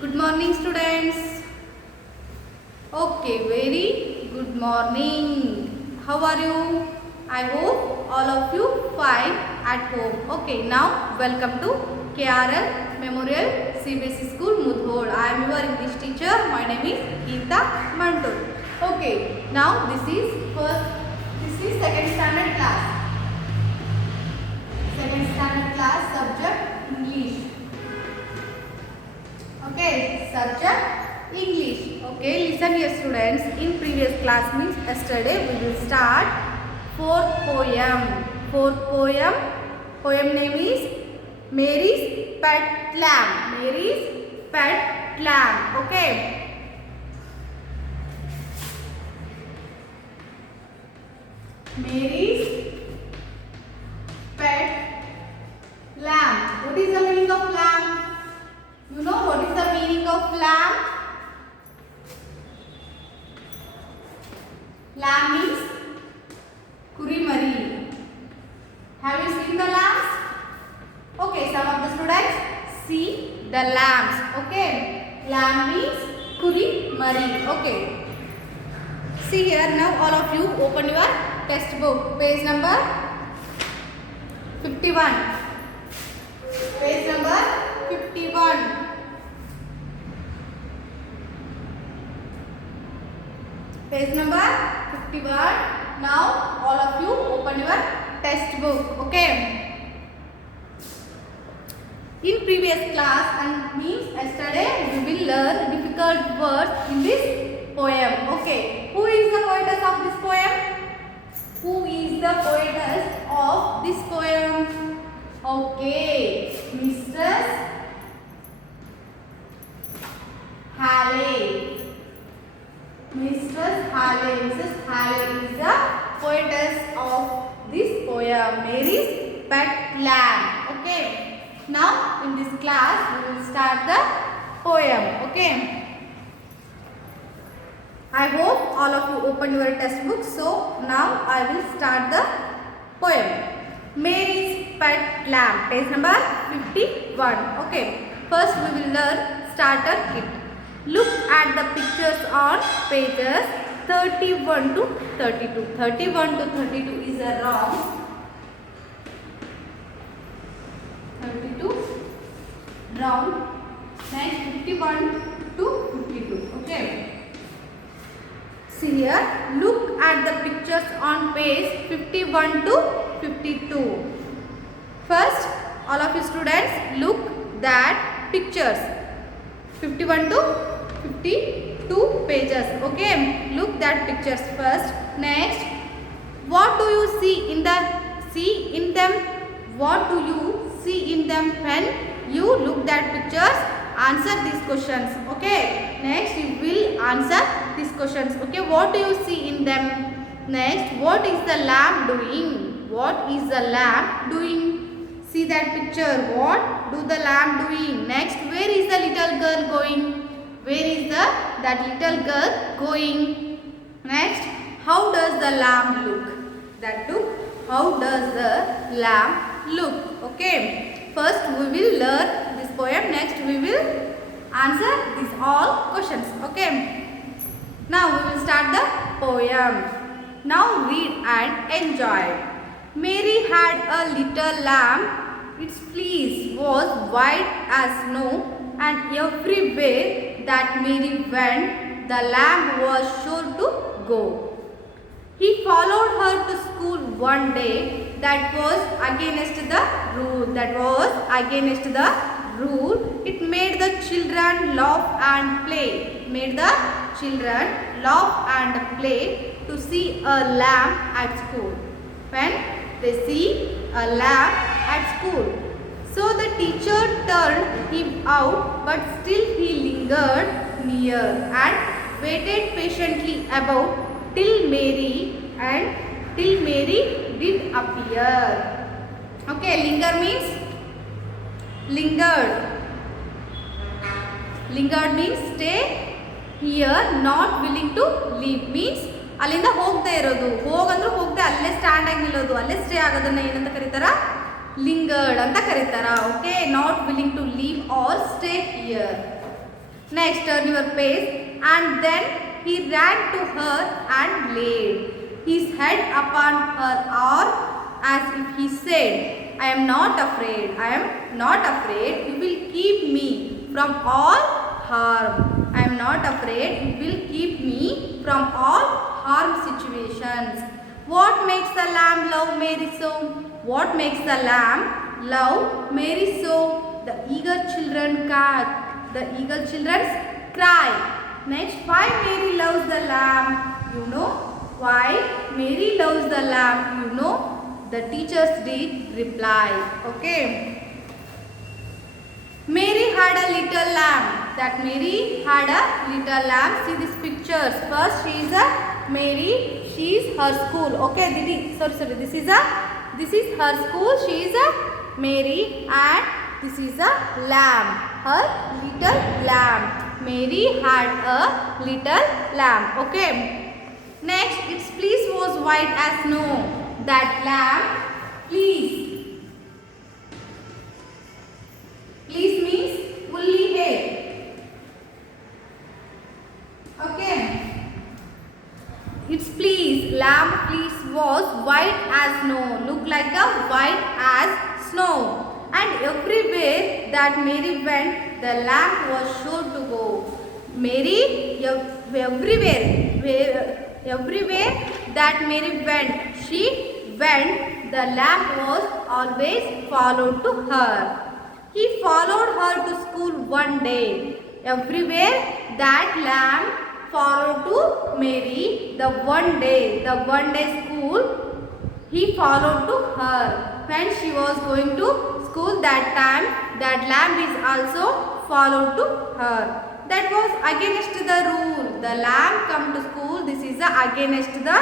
Good morning, students. Okay, very good morning. How are you? I hope all of you fine at home. Okay, now welcome to KRL Memorial CBSE School, Mudhol. I am your English teacher. My name is Geeta Mantur. Okay, now this is second standard class. Second standard class subject English. Okay, subject English. Okay, listen here students. In previous class means yesterday we will start fourth poem. Fourth poem. Poem name is Mary's Pet Lamb. Mary's Pet Lamb. Okay. Mary's Pet Lamb. What is the meaning of lamb? You know what is the meaning of lamb? Lamb means kurimari. Have you seen the lambs? Okay, some of the students see the lambs. Okay, lamb means kurimari. Okay. See here now, all of you open your textbook, page number 51. Page number 51. Page number 51. Now all of you open your textbook. Okay. In previous class and means yesterday we will learn difficult words in this poem. Okay. Who is the poetess of this poem? Who is the poetess of this poem? Okay. Mistress Halley. Mistress Halley. Mrs. Halley is the poetess of this poem, Mary's Pet Lamb. Okay. Now in this class we will start the poem. Okay. I hope all of you open your textbook. So now I will start the poem. Mary's Pet Lamb. Page number 51. Okay. First we will learn starter kit. Look at the pictures on pages 31 to 32. 31 to 32 is a wrong. 32 wrong. Next 51 to 52. Okay. See here. Look at the pictures on page 51 to 52. First, all of you students look that pictures. 51 to 52 pages. Okay, look that pictures first. Next, what do you see in them? What do you see in them when you look that pictures? Answer these questions. Okay, next you will answer these questions. Okay, what do you see in them? Next, what is the lamb doing? What is the lamb doing? See that picture. What do the lamb doing? Next, where is the little girl going? Where is that little girl going? Next, how does the lamb look? That too. How does the lamb look? Okay. First we will learn this poem. Next we will answer these all questions. Okay. Now we will start the poem. Now read and enjoy. Mary had a little lamb. Its fleece was white as snow, and everywhere that Mary went, the lamb was sure to go. He followed her to school one day. That was against the rule. It made the children laugh and play. To see a lamb at school. When they see a lamb at school. So the teacher turned him out, but still he lingered near and waited patiently about till Mary did appear. Okay, linger means lingered. Lingered means stay here, not willing to leave means ಅಲ್ಲಿಂದ ಹೋಗದೆ ಇರೋದು. ಹೋಗಂದ್ರೆ ಹೋಗದೆ ಅಲ್ಲೇ stand ಆಗಿ ನಿಲ್ಲೋದು, ಅಲ್ಲೇ stay ಆಗೋದನ್ನ ಏನಂತ ಕರೀತಾರ? ಲಿಂಗರ್ಡ್ ಅಂತ ಕರೀತಾರ. Okay, not willing to leave or stay here. Next, turn your page. And then he ran to her and laid his head upon her arm as if he said, I am not afraid, I am not afraid, you will keep me from all harm. I am not afraid, you will keep me from all harm situations. What makes the lamb love Mary so? What makes the lamb love Mary so? The eager children cry. Next, why Mary loves the lamb? You know why Mary loves the lamb? You know the teachers did reply. Okay. Mary had a little lamb. That Mary had a little lamb. See these pictures. First, she is a Mary. She is her school. Okay, Didi. Sorry. This is her school. She is a Mary, and this is a lamb. Her little lamb. Mary had a little lamb. Okay. Next, its fleece was white as snow. That lamb, fleece. Fleece means woolly hair. Okay. Its fleece, lamb fleece was white as snow. Looked like a white as snow. And everywhere that Mary went, the lamb was sure to go. Mary, everywhere that Mary went, she went, the lamb was always followed to her. He followed her to school one day. Everywhere that lamb followed to Mary, the one day school, he followed to her. When she was going to school that time, that lamb is also followed to her. That was against the rule. The lamb come to school. This is against the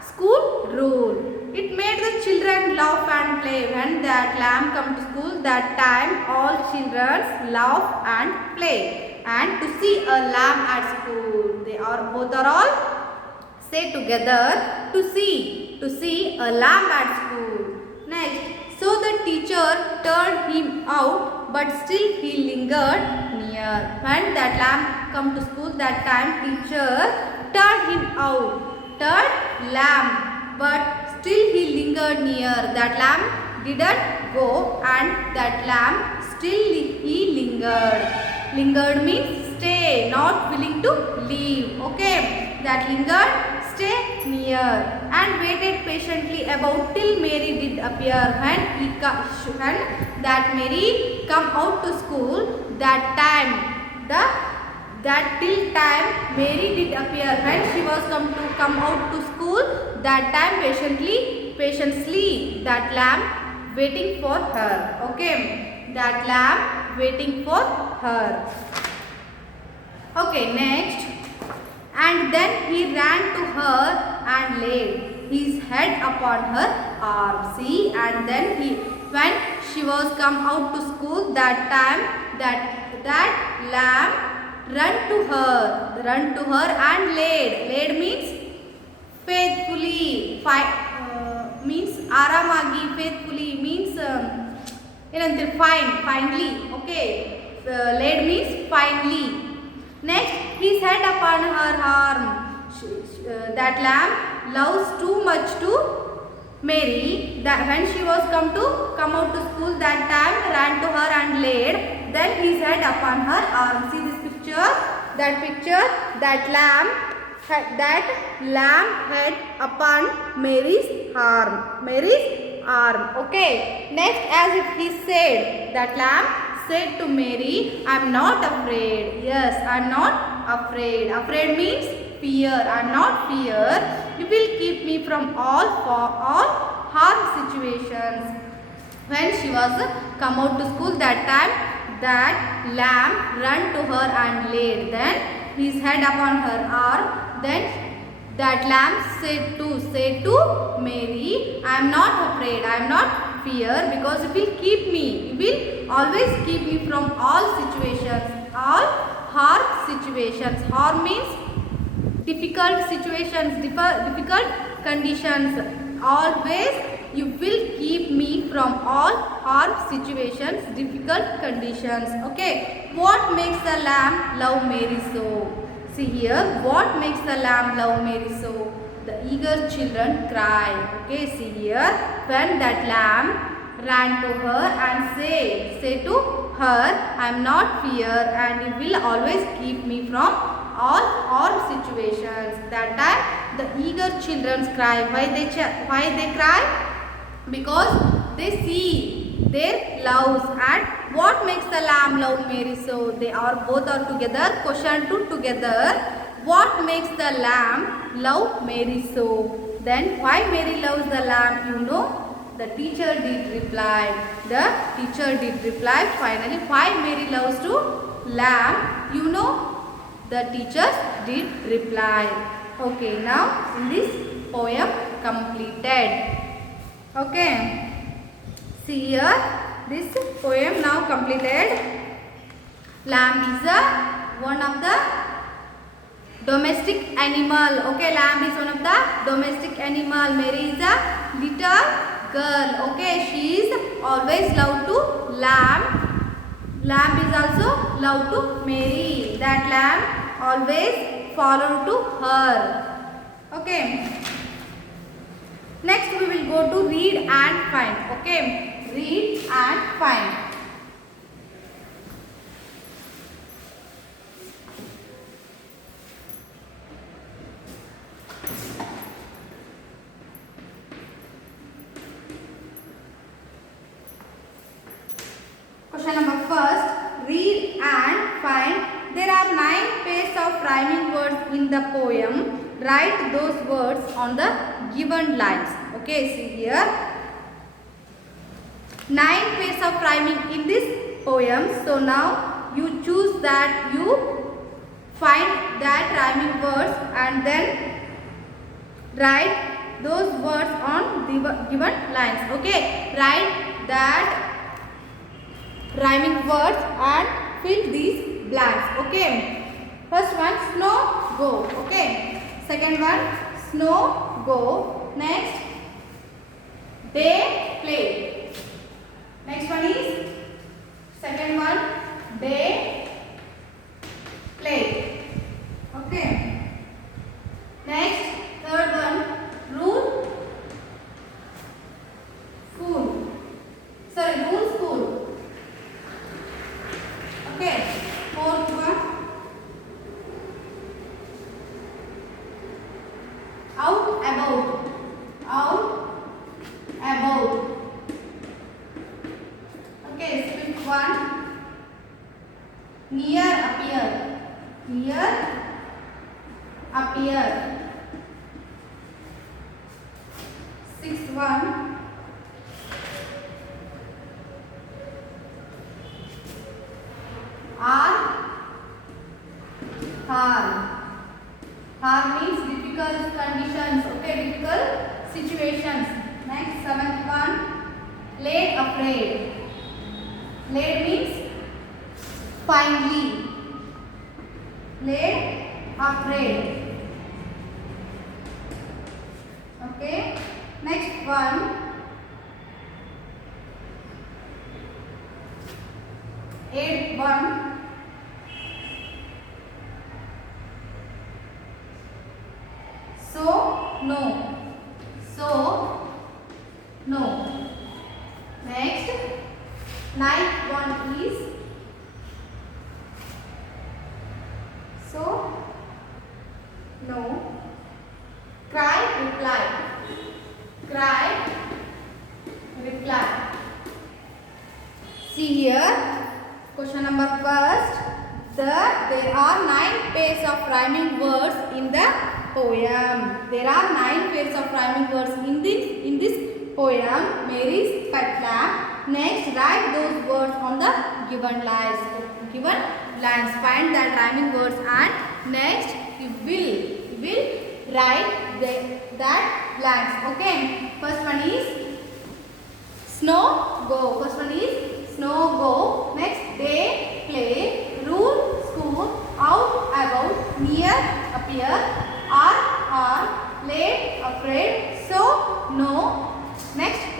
school rule. It made the children laugh and play. When that lamb come to school, that time all children laugh and play. And to see a lamb at school, both are all say together to see a lamb at school. Next, so the teacher turned him out, but still he lingered near. When that lamb come to school, that time teacher turned him out, turned lamb, but still he lingered near. That lamb didn't go, and that lamb still he lingered. Lingered means stay, not willing to leave. Okay, that lingered, stay near, and waited patiently about till Mary did appear. When that Mary come out to school, that time that till time Mary did appear. When she was come out to school, that time patiently that lamb waiting for her. Okay, that lamb waiting for her. Okay, next. And then he ran to her and laid his head upon her arm. See, and then when she was come out to school, that time that lamb run to her and laid. Laid means faithfully. Means aramagi. Faithfully means finely. Okay, laid means finely. Next, his head upon her arm. That lamb loves too much to Mary. That when she was come out to school, that time ran to her and laid. Then his head upon her arm. See this picture. That lamb head upon Mary's arm. Okay. Next, as if he said, that lamb said to Mary, I am not afraid. Yes, I am not afraid. Afraid means fear. I am not fear. You will keep me from all harm situations. When she was come out to school, that time that lamb ran to her and laid. Then his head upon her arm. Then that lamb said to Mary, I am not afraid. I am not fear, because you will keep me. You will always keep me from all situations, all hard situations. Harm means difficult situations, difficult conditions. Always you will keep me from all harm situations, difficult conditions. Okay, what makes the lamb love Mary so? See here, what makes the lamb love Mary so? The eager children cry. Okay, see here, when that lamb ran to her and say to her, I am not fear and you will always keep me from all situations. That time the eager children cry. Why they cry? Because they see their loves. And what makes the lamb love Mary so? They are both are together. Question 2 together. What makes the lamb love Mary so? Then why Mary loves the lamb? You know, the teacher did reply. The teacher did reply. Finally, why Mary loves to lamb? You know, the teachers did reply. Okay, now in this poem completed. Okay, see here, this poem now completed. Lamb is one of the domestic animal. Okay, lamb is one of the domestic animal. Mary is a little girl. Okay, she is always loved to lamb. Lamb is also loved to Mary. That lamb always followed to her. Okay, next we will go to read and find. Okay, read and find. Question number first, read and find. There are 9 pairs of rhyming words in the poem. Write those words on the given lines. Okay, see here, 9 pairs of rhyming in this poem. So now you choose that, you find that rhyming words and then write those words on the given lines. Okay, write that rhyming words and fill these blanks. Okay, first one, snow go. Okay, second one, snow go. Next, they play. Next one is second one, they play. Okay, next third one, rule school. Sorry, rule school. Okay, fourth one, out about. Out about. Okay, fifth one, near appear. Near appear. Sixth one, are harm. Harm means difficult conditions. Okay, difficult situations. Next, seventh one, laid afraid. Laid means finally. Laid afraid. Okay, next one, eighth one, so no. So no. Next, ninth one is so no. Cry reply. Cry reply. See here, question number first, there are 9 pairs of rhyming words in the poem. There are 9 pairs of rhyming words in this poem, Mary's pet lamb. Next, write those words on the given lines. Find that rhyming words and next you will write that blanks. Okay, first one is snow go. First one is snow go. Next, they play, rule school, out about, near appear, are late afraid, so no. Next,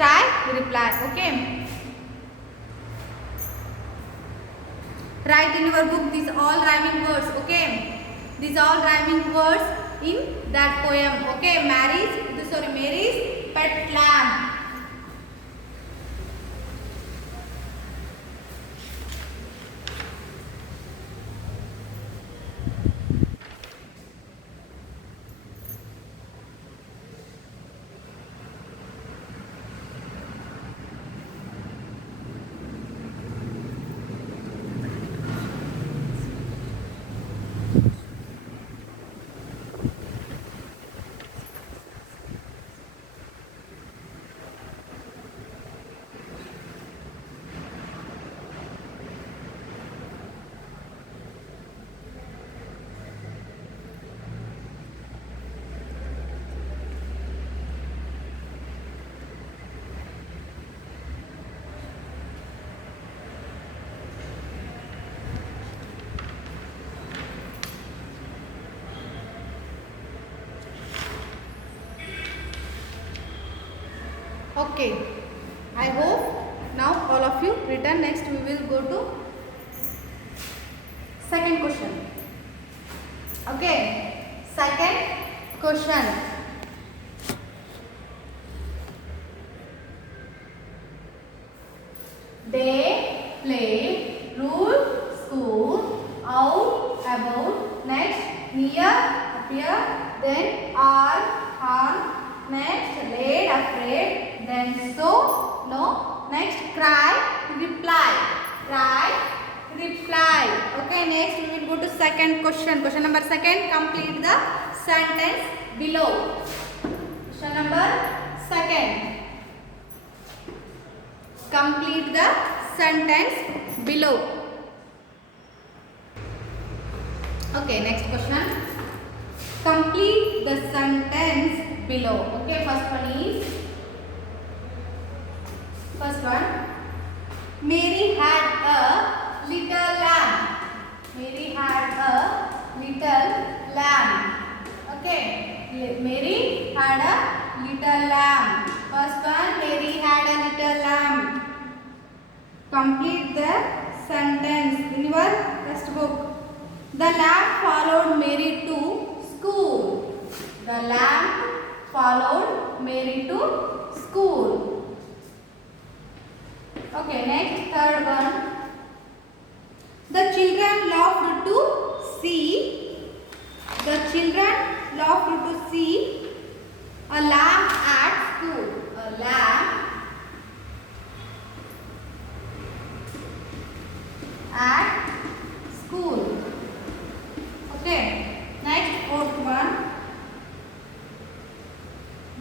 Write in your book these all rhyming words. Okay, these all rhyming words in that poem. Okay, Mary's pet lamb. Okay, I hope now all of you written. Next we will go to second question. Okay, second question. They play, rule, school, out, about, next, near, appear, then, are, on, next, laid, afraid, then, so, no, next, cry, reply. Okay, next we will go to second question. Question number second, complete the sentence below. Question number second. Complete the sentence below. Okay, next question. Complete the sentence below. Okay, first one. Mary had a little lamb. Okay, Mary had a little lamb. First one, Mary had a little lamb. Complete the sentence in your textbook. The lamb followed Mary to school. The lamb followed Mary to school. Okay, next, third one. The children loved to see. The children loved to see a lamb at school. A lamb at school. Okay, next, fourth one.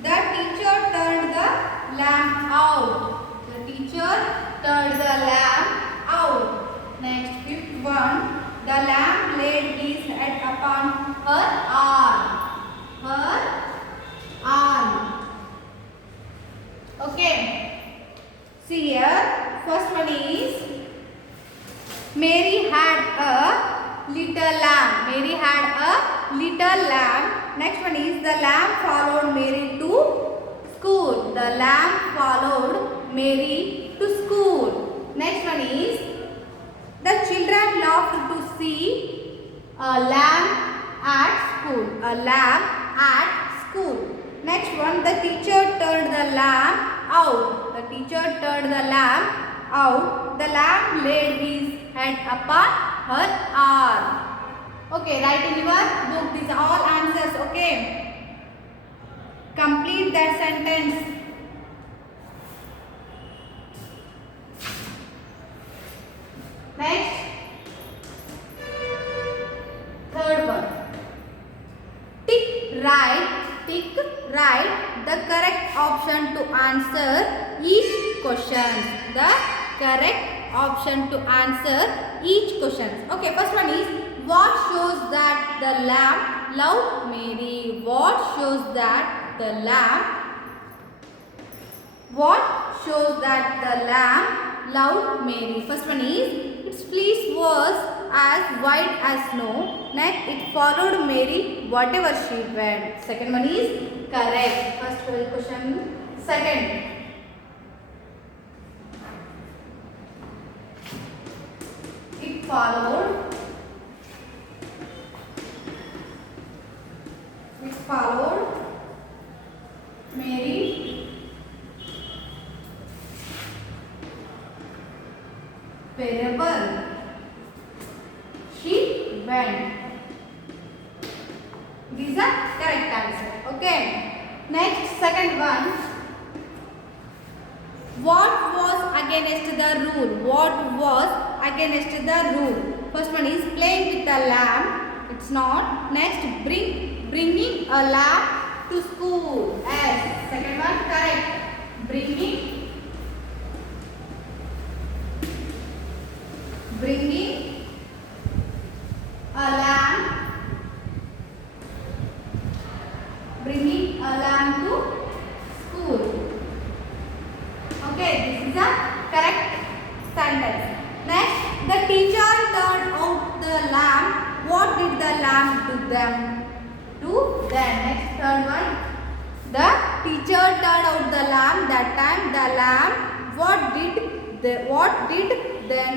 The teacher turned the lamb out. The teacher turned the lamb out. Next, fifth one. The lamb laid his head upon her arm. Okay. See here. First one is Mary had a little lamb. Next one is the lamb followed Mary to school. The lamb followed Mary to school. Next one is the children loved to see a lamb at school. Next one, the teacher turned the lamb out. The lamb laid his head upon her arm. Okay, write in your book these are all answers. Okay, complete that sentence. Next, third one. Tick right the correct option to answer each question. Okay, first one is what shows that the lamb loved Mary? What shows that the lamb loved Mary? First one is its fleece was as white as snow. Next, it followed Mary whatever she went. Second one is correct. First question. Second. It followed Mary wherever she went. These are correct answer. Okay. Next, second one. What was against the rule? What was against the rule? First one is playing with a lamb. It's not. Next, bringing a lamb to school. Yes. Second one correct. Bringing a lamb. Bringing a lamb to school. Okay, this is a correct sentence. Next, the teacher turned out the lamb. What did the lamb do them? Next, third one. The teacher turned out the lamb. That time the lamb, what did then?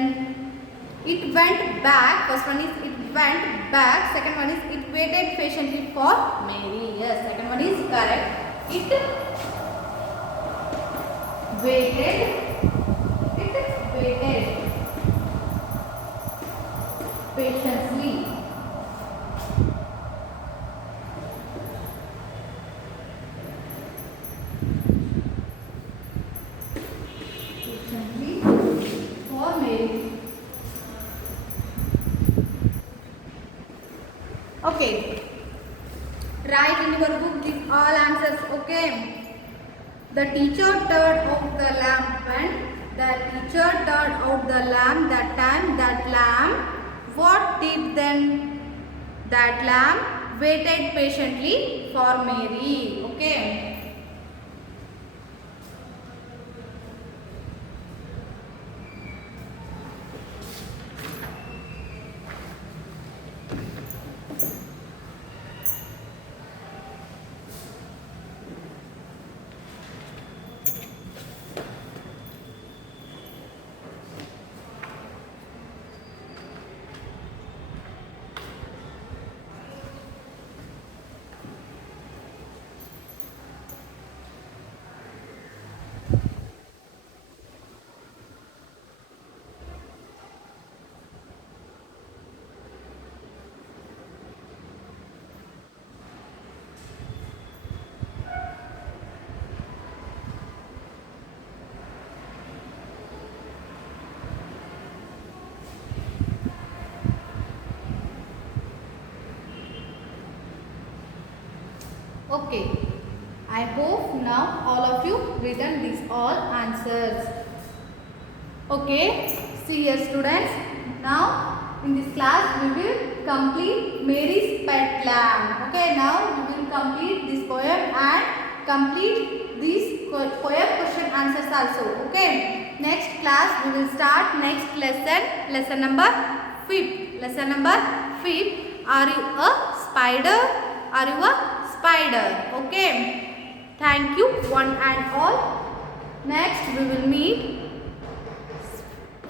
It went back. First one is it went back. Second one is it waited patiently for Mary. Yes, second one is correct. It waited patiently. For Mary. Okay. Write in your book these all answers. Okay. The teacher turned out the lamp when the teacher turned out the lamp. That time that lamp, what did then? That lamp waited patiently for Mary. Okay. Okay, I hope now all of you written these all answers. Okay, see here students. Now in this class we will complete Mary's pet lamb. Okay, now we will complete this poem and complete these poem question answers also. Okay, next class we will start next lesson number 5. Lesson number 5. Are you a spider? Are you a spider? Okay. Thank you one and all. Next we will meet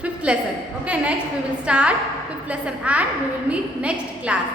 5th lesson. Okay. Next we will start 5th lesson and we will meet next class.